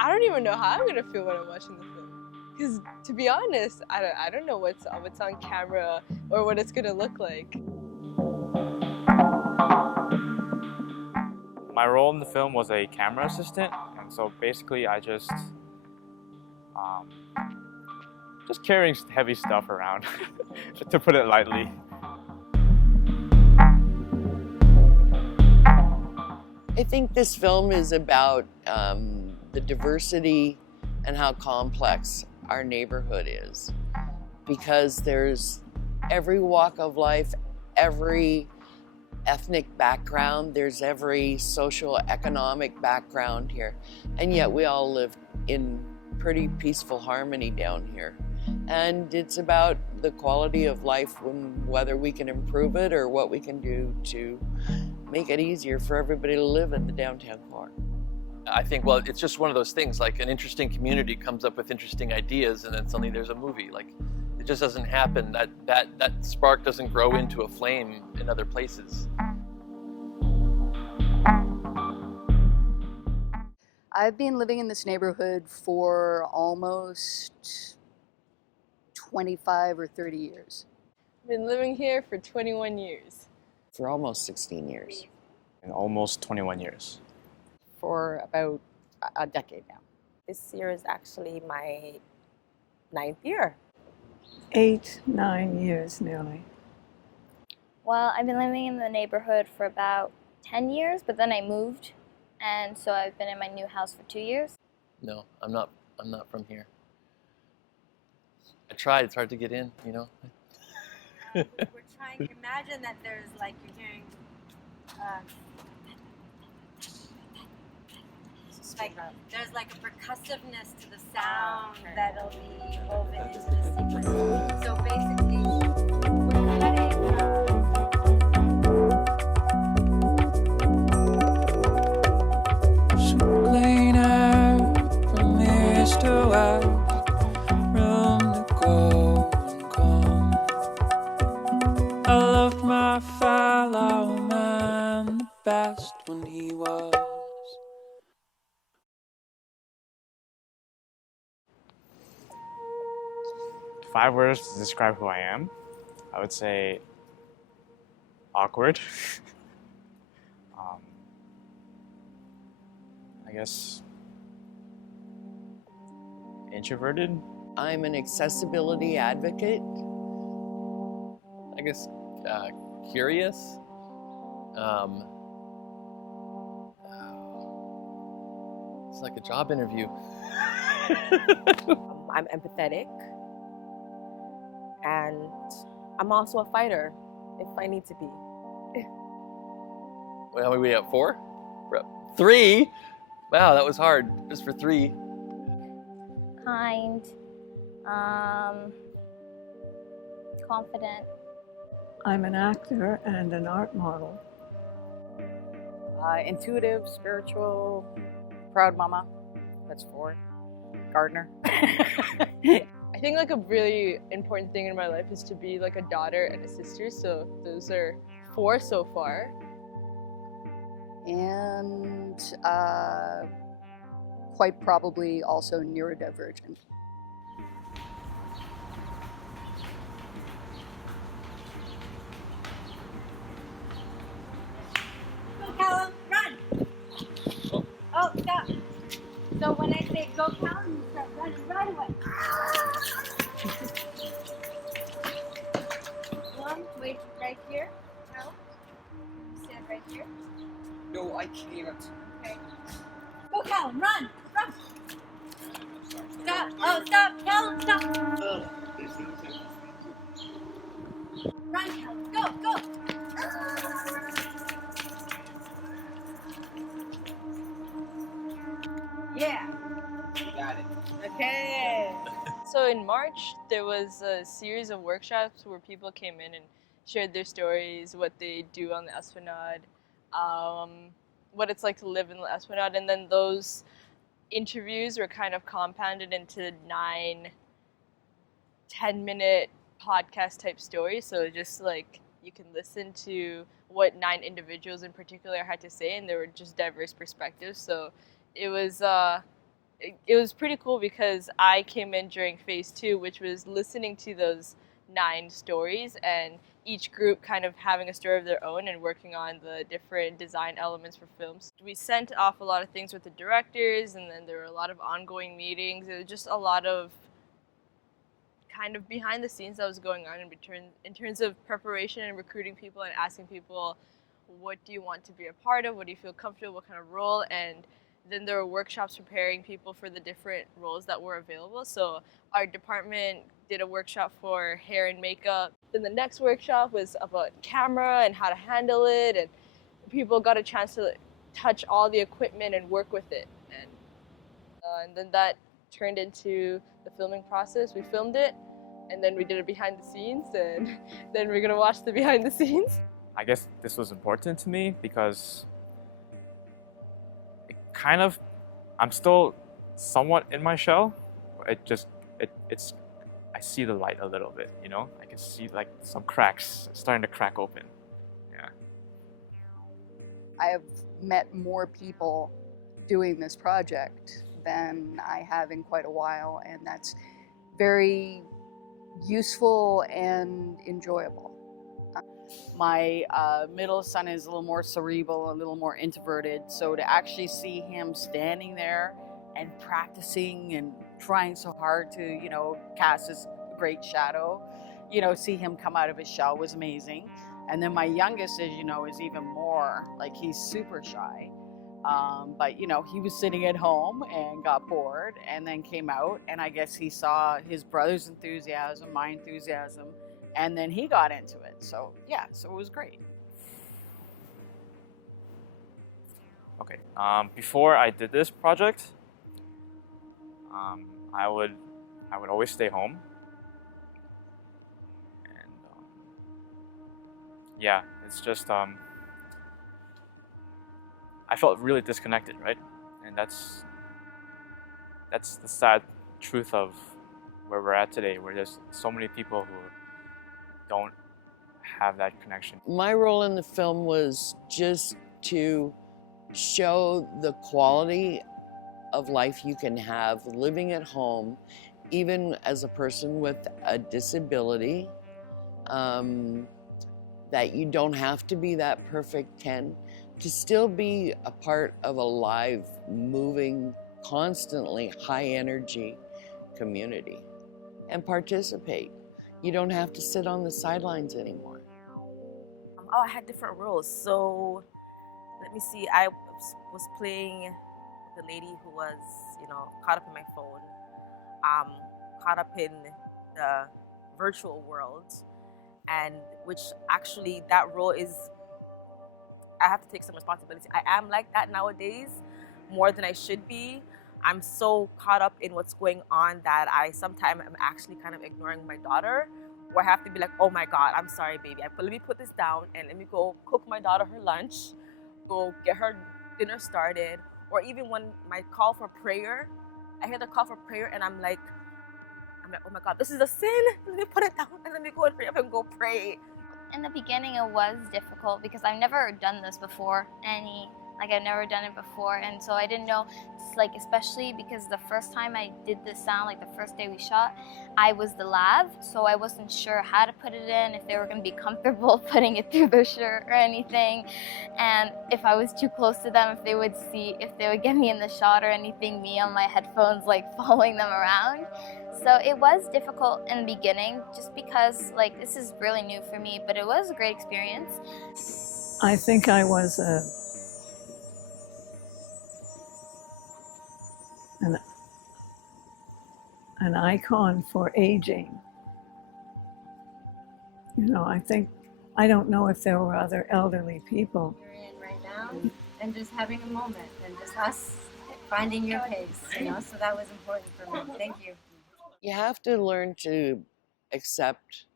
I don't even know how I'm gonna feel when I'm watching the film. Because to be honest, I don't know what's on camera or what it's gonna look like. My role in the film was a camera assistant, and so basically I just carrying heavy stuff around, to put it lightly. I think this film is about the diversity and how complex our neighborhood is, because there's every walk of life, every ethnic background, there's every social economic background here, and yet we all live in pretty peaceful harmony down here. And it's about the quality of life, whether we can improve it or what we can do to make it easier for everybody to live in the downtown core. I think, well, it's just one of those things, like an interesting community comes up with interesting ideas and then suddenly there's a movie. Like, it just doesn't happen. That spark doesn't grow into a flame in other places. I've been living in this neighborhood for almost 25 or 30 years. I've been living here for 21 years. For almost 16 years. In almost 21 years. For about a decade now. This year is actually my 9th year. 8, 9 years nearly. Well, I've been living in the neighborhood for about 10 years, but then I moved, and so I've been in my new house for 2 years. No, I'm not from here. I tried, it's hard to get in, you know. We're trying to imagine that there's like, you're hearing like there's like a percussiveness to the sound that'll be woven into the sequence. So basically, we're cutting clean air from east to west, room to go and come. I loved my fellow man the best when he was. If 5 words to describe who I am, I would say awkward. I guess introverted. I'm an accessibility advocate. I guess curious. It's like a job interview. I'm empathetic, and I'm also a fighter if I need to be. Wait, how many are we at? 4? We're at 3? Wow, that was hard. Just for 3. Kind, confident. I'm an actor and an art model. Intuitive, spiritual, proud mama. That's 4. Gardener. I think like a really important thing in my life is to be like a daughter and a sister. So those are 4 so far. And quite probably also neurodivergent. go Callum, run! Oh, stop. So when I say go Callum, you start running right away. One, wait right here. No. Stand right here. No, I can't. Okay. Go Callum, run! Run! Stop! Oh, stop! Callum, stop! Run, Callum! Go! Go! Yeah. You got it. Okay. So in March, there was a series of workshops where people came in and shared their stories, what they do on the Esplanade, what it's like to live in the Esplanade, and then those interviews were kind of compounded into 9 10-minute podcast type stories. So just like you can listen to what 9 individuals in particular had to say, and there were just diverse perspectives. So it was it was pretty cool because I came in during phase 2, which was listening to those 9 stories and each group kind of having a story of their own and working on the different design elements for films. We sent off a lot of things with the directors, and then there were a lot of ongoing meetings. It was just a lot of kind of behind the scenes that was going on in terms of preparation and recruiting people and asking people, what do you want to be a part of? What do you feel comfortable? What kind of role? And then there were workshops preparing people for the different roles that were available. So our department did a workshop for hair and makeup. Then the next workshop was about camera and how to handle it. And people got a chance to touch all the equipment and work with it. And then that turned into the filming process. We filmed it, and then we did it behind the scenes, and then we're gonna watch the behind the scenes. I guess this was important to me because I'm still somewhat in my shell. It's I see the light a little bit, you know? I can see like some cracks starting to crack open. Yeah. I have met more people doing this project than I have in quite a while, and that's very useful and enjoyable. My middle son is a little more cerebral, a little more introverted, so to actually see him standing there and practicing and trying so hard to, you know, cast this great shadow, you know, see him come out of his shell was amazing. And then my youngest is, you know, is even more, like, he's super shy. But, you know, he was sitting at home and got bored and then came out, and I guess he saw his brother's enthusiasm, my enthusiasm, and then he got into it. So, yeah, so it was great. Okay, before I did this project, I would always stay home. And yeah, it's just, I felt really disconnected, right? And that's the sad truth of where we're at today, where there's so many people who don't have that connection. My role in the film was just to show the quality of life you can have living at home, even as a person with a disability, that you don't have to be that perfect 10 to still be a part of a live, moving, constantly high energy community and participate. You don't have to sit on the sidelines anymore. Oh, I had different roles. So let me see, I was playing the lady who was, you know, caught up in my phone, caught up in the virtual world, and which actually that role is, I have to take some responsibility. I am like that nowadays, more than I should be. I'm so caught up in what's going on that I sometimes am actually kind of ignoring my daughter, where I have to be like, oh my God, I'm sorry, baby. Let me put this down and let me go cook my daughter her lunch, go get her dinner started. Or even when my call for prayer, I hear the call for prayer and I'm like, oh my God, this is a sin. Let me put it down and let me go and hurry up and go pray. In the beginning, it was difficult because I've never done this before. I've never done it before, and so I didn't know, like, especially because the first time I did this sound, like the first day we shot, I was the lav, so I wasn't sure how to put it in, if they were going to be comfortable putting it through their shirt or anything, and if I was too close to them, if they would get me in the shot or anything, me on my headphones, like, following them around. So it was difficult in the beginning, just because, like, this is really new for me, but it was a great experience. I think I was an icon for aging. You know, I don't know if there were other elderly people. You're in right now, and just having a moment, and just us finding your pace, you know, so that was important for me. Thank you. You have to learn to accept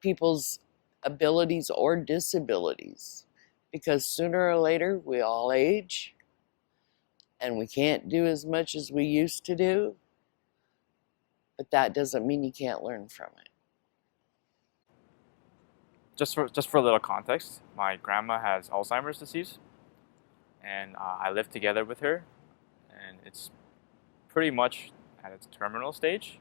people's abilities or disabilities, because sooner or later we all age and we can't do as much as we used to do, but that doesn't mean you can't learn from it. Just for a little context, my grandma has Alzheimer's disease, and I live together with her, and it's pretty much at its terminal stage,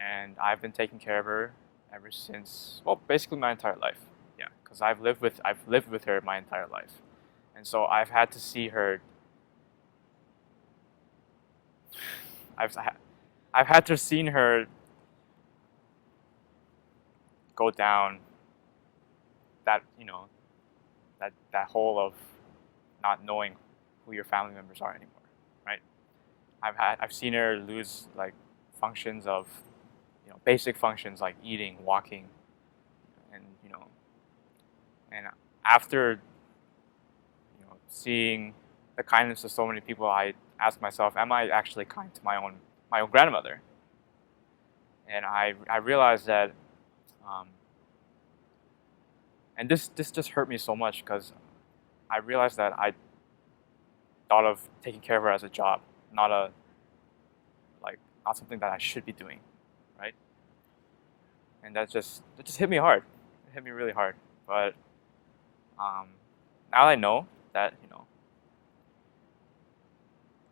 and I've been taking care of her ever since, well, basically my entire life. Yeah, because I've lived with her my entire life, and so I've had to see her. I've had to seen her go down that, you know, that hole of not knowing who your family members are anymore, right? I've seen her lose like functions of, you know, basic functions like eating, walking, and and after, you know, seeing the kindness of so many people, I asked myself, am I actually kind to my own grandmother? And I realized that, and this just hurt me so much, because I realized that I thought of taking care of her as a job, not something that I should be doing, right? And it just hit me hard. It hit me really hard. But now I know that, you know,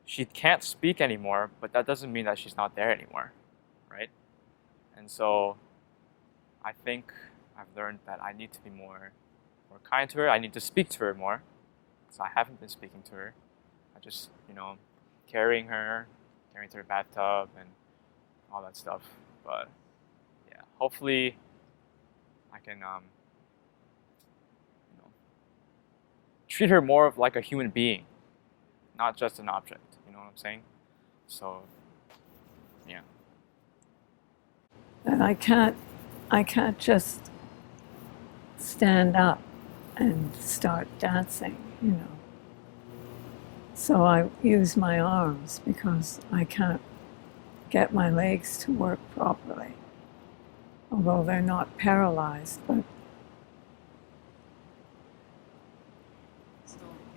she can't speak anymore, but that doesn't mean that she's not there anymore, right? And so I think I've learned that I need to be more kind to her. I need to speak to her more, because I haven't been speaking to her. I just, you know, carrying her to her bathtub and all that stuff. But yeah, hopefully I can, you know, treat her more of like a human being, not just an object. You know what I'm saying? So yeah. And I can't just stand up and start dancing, you know. So I use my arms because I can't get my legs to work properly. Although they're not paralyzed, but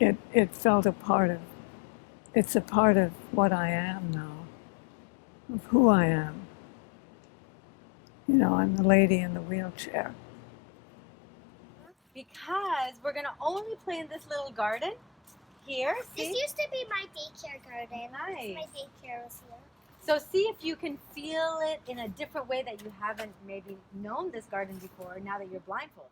it felt it's a part of what I am now, of who I am. You know, I'm the lady in the wheelchair. Because we're gonna only play in this little garden here. See? This used to be my daycare garden. Nice. My daycare was here. So see if you can feel it in a different way that you haven't maybe known this garden before, now that you're blindfolded.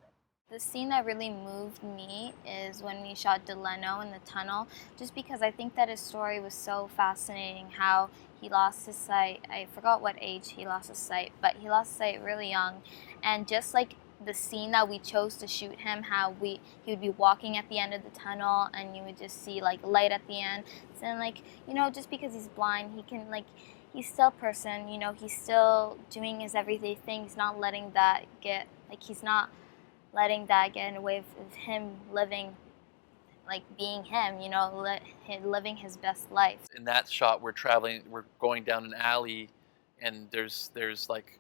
The scene that really moved me is when we shot Delano in the tunnel, just because I think that his story was so fascinating, how he lost his sight. I forgot what age he lost his sight, but he lost his sight really young. And just like the scene that we chose to shoot him, how he would be walking at the end of the tunnel and you would just see like light at the end. And like, you know, just because he's blind, he can like, he's still a person, you know, he's still doing his everyday thing. He's not letting that get, like, he's not letting that get in the way of him living, like being him, you know, living his best life. In that shot, we're going down an alley, and there's like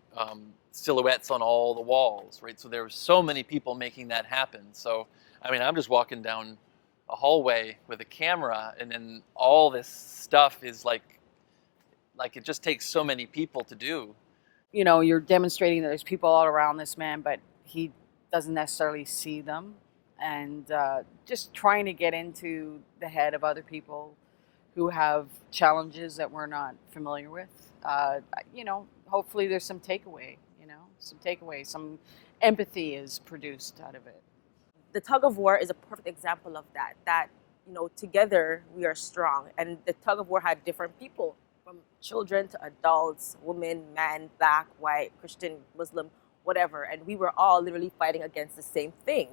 silhouettes on all the walls, right? So there were so many people making that happen. So, I mean, I'm just walking down a hallway with a camera, and then all this stuff is like it just takes so many people to do. You know, you're demonstrating that there's people all around this man, but he doesn't necessarily see them. And just trying to get into the head of other people who have challenges that we're not familiar with. You know, hopefully there's some takeaway, some empathy is produced out of it. The tug of war is a perfect example of that, you know, together we are strong. And the tug of war had different people, from children to adults, women, man, black, white, Christian, Muslim, whatever. And we were all literally fighting against the same thing,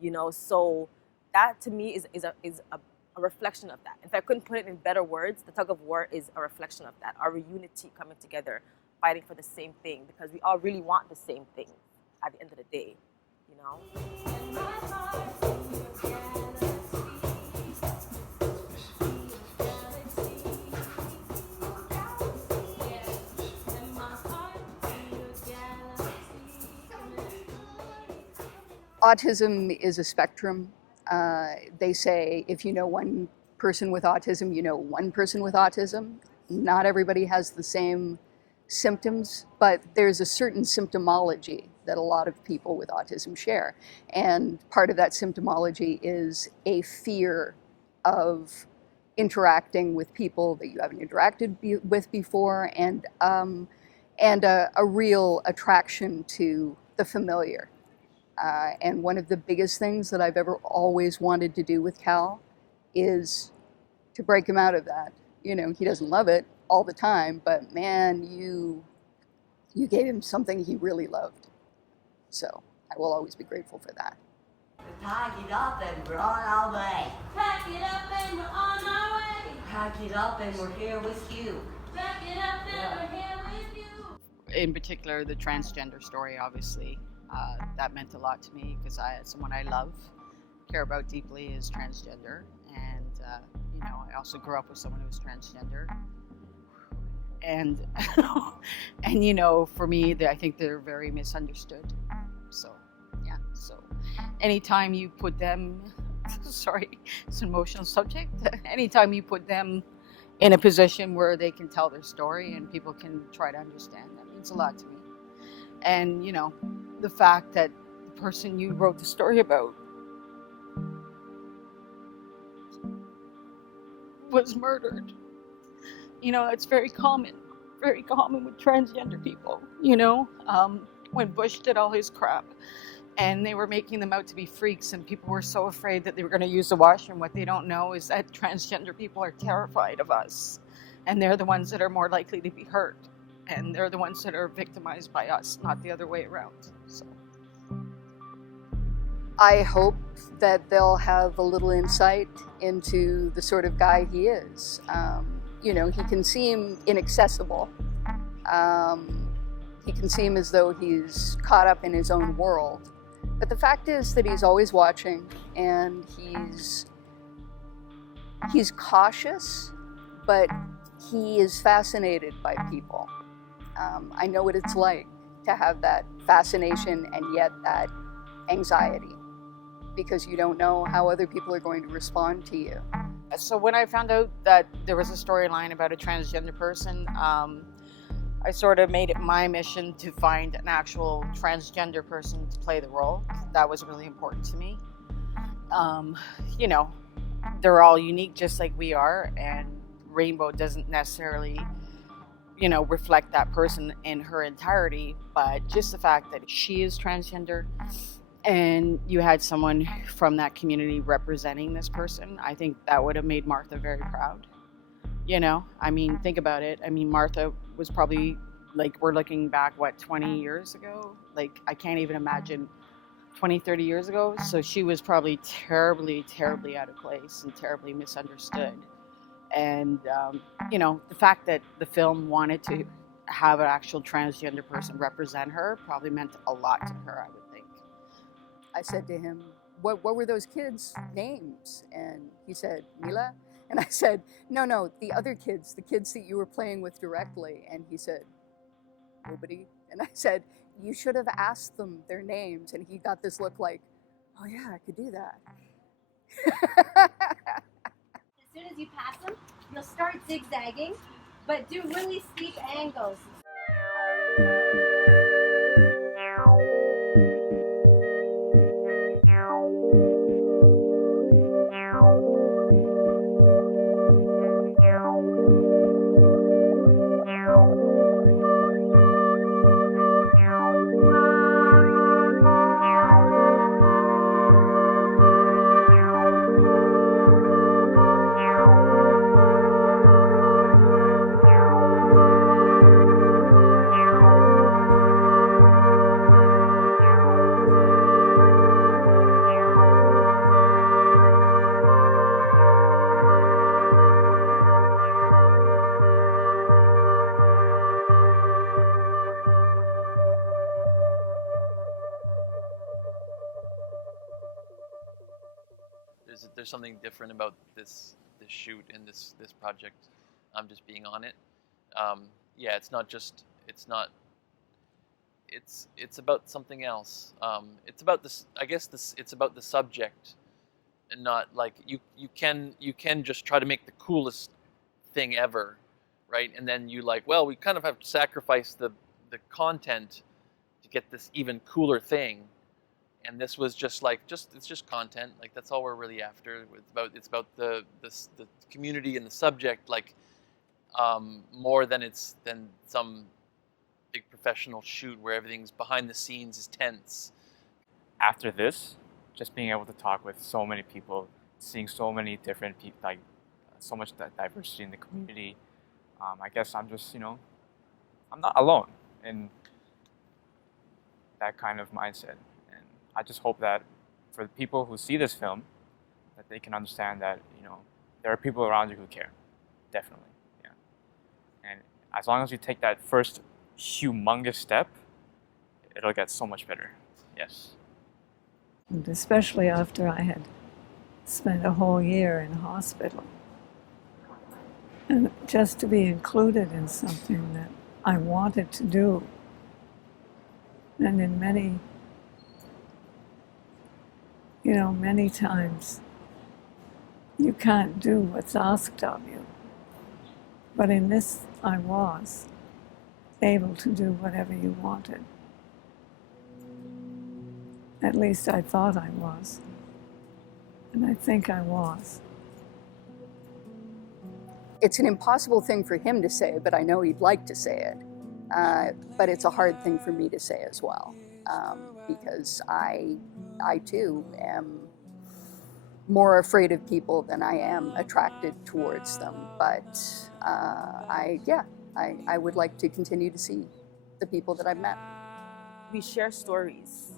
you know. So that to me is a reflection of that. If I couldn't put it in better words, the tug of war is a reflection of that. Our unity coming together, fighting for the same thing, because we all really want the same thing at the end of the day, you know. Autism is a spectrum. They say if you know one person with autism, you know one person with autism. Not everybody has the same symptoms, but there's a certain symptomology that a lot of people with autism share. And part of that symptomology is a fear of interacting with people that you haven't interacted with before, and a real attraction to the familiar. And one of the biggest things that I've ever always wanted to do with Cal is to break him out of that. You know, he doesn't love it all the time, but man, you gave him something he really loved. So I will always be grateful for that. Pack it up and we're on our way. Pack it up and we're on our way. Pack it up and we're here with you. Pack it up and we're here with you. In particular, the transgender story, obviously, that meant a lot to me because someone I love, care about deeply is transgender. And, you know, I also grew up with someone who was transgender. And, and you know, for me, I think they're very misunderstood. So, yeah. So anytime you put them, sorry, it's an emotional subject. Anytime you put them in a position where they can tell their story and people can try to understand, that means a lot to me. And, you know, the fact that the person you wrote the story about was murdered. You know, it's very common with transgender people, you know, when Bush did all his crap and they were making them out to be freaks and people were so afraid that they were going to use the washroom. What they don't know is that transgender people are terrified of us and they're the ones that are more likely to be hurt and they're the ones that are victimized by us, not the other way around. So I hope that they'll have a little insight into the sort of guy he is. You know, he can seem inaccessible. He can seem as though he's caught up in his own world. But the fact is that he's always watching and he's cautious, but he is fascinated by people. I know what it's like to have that fascination and yet that anxiety, because you don't know how other people are going to respond to you. So when I found out that there was a storyline about a transgender person, I sort of made it my mission to find an actual transgender person to play the role. That was really important to me. You know, they're all unique just like we are, and Rainbow doesn't necessarily, you know, reflect that person in her entirety, but just the fact that she is transgender and you had someone from that community representing this person, I think that would have made Martha very proud. You know, I mean, think about it. I mean, Martha was probably, like, we're looking back, 20 years ago? Like, I can't even imagine 20, 30 years ago. So she was probably terribly, terribly out of place and terribly misunderstood. And, you know, the fact that the film wanted to have an actual transgender person represent her probably meant a lot to her, I would think. I said to him, what were those kids' names? And he said, Mila? And I said, no, the other kids, the kids that you were playing with directly. And he said, nobody. And I said, you should have asked them their names. And he got this look like, oh yeah, I could do that. As soon as you pass them, you'll start zigzagging, but do really steep angles. There's something different about this shoot and this project. I'm just being on it. Yeah, it's about something else. It's about this. I guess it's about the subject, and not like you can just try to make the coolest thing ever, right? And then you like, well, we kind of have to sacrifice the content to get this even cooler thing. And this was just like it's just content. Like that's all we're really after. It's about the community and the subject, like more than some big professional shoot where everything's behind the scenes is tense. After this, just being able to talk with so many people, seeing so many different people, like so much diversity in the community, I guess I'm just, I'm not alone in that kind of mindset. And I just hope that for the people who see this film, that they can understand that, there are people around you who care, definitely, yeah. And as long as you take that first humongous step, it'll get so much better, yes. And especially after I had spent a whole year in hospital. And just to be included in something that I wanted to do. And in many times you can't do what's asked of you. But in this, I was able to do whatever you wanted. At least I thought I was. And I think I was. It's an impossible thing for him to say, but I know he'd like to say it. But it's a hard thing for me to say as well, because I too am more afraid of people than I am attracted towards them. But I would like to continue to see the people that I've met. We share stories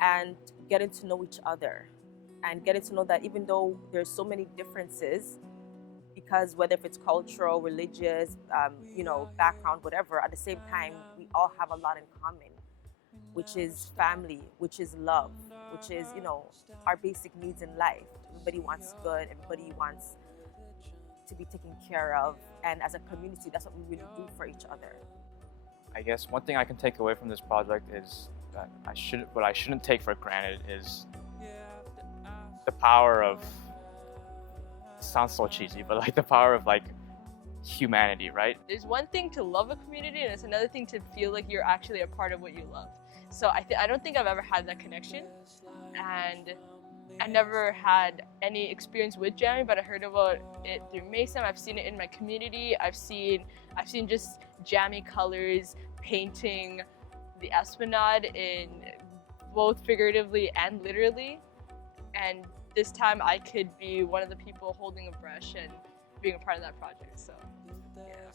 and getting to know each other and getting to know that even though there's so many differences, because whether if it's cultural, religious, background, whatever, at the same time, we all have a lot in common, which is family, which is love, which is, our basic needs in life. Everybody wants good, everybody wants to be taken care of. And as a community, that's what we really do for each other. I guess one thing I can take away from this project is that what I shouldn't take for granted is the power of, it sounds so cheesy, but like the power of like humanity, right? There's one thing to love a community and it's another thing to feel like you're actually a part of what you love. So I don't think I've ever had that connection, and I never had any experience with Jamii, but I heard about it through Mason. I've seen it in my community. I've seen just Jamii colors painting the Esplanade in both figuratively and literally. And this time I could be one of the people holding a brush and being a part of that project, so yeah.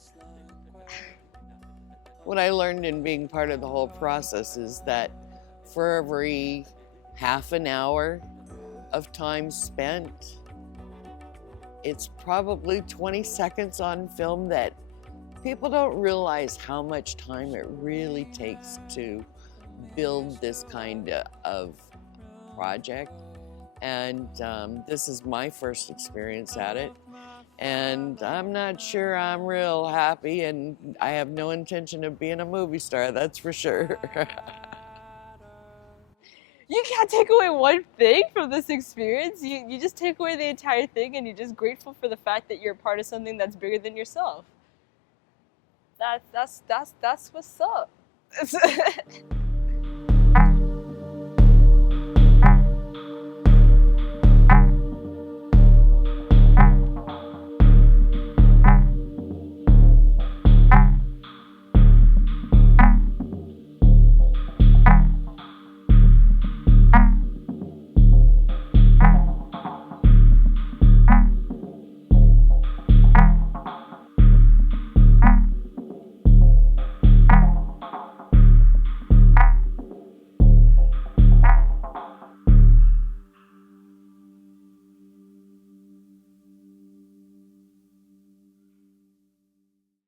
What I learned in being part of the whole process is that for every half an hour of time spent, it's probably 20 seconds on film that people don't realize how much time it really takes to build this kind of project. And this is my first experience at it. And I'm not sure I'm real happy, and I have no intention of being a movie star, that's for sure. You can't take away one thing from this experience. You just take away the entire thing, and you're just grateful for the fact that you're a part of something that's bigger than yourself. That's what's up.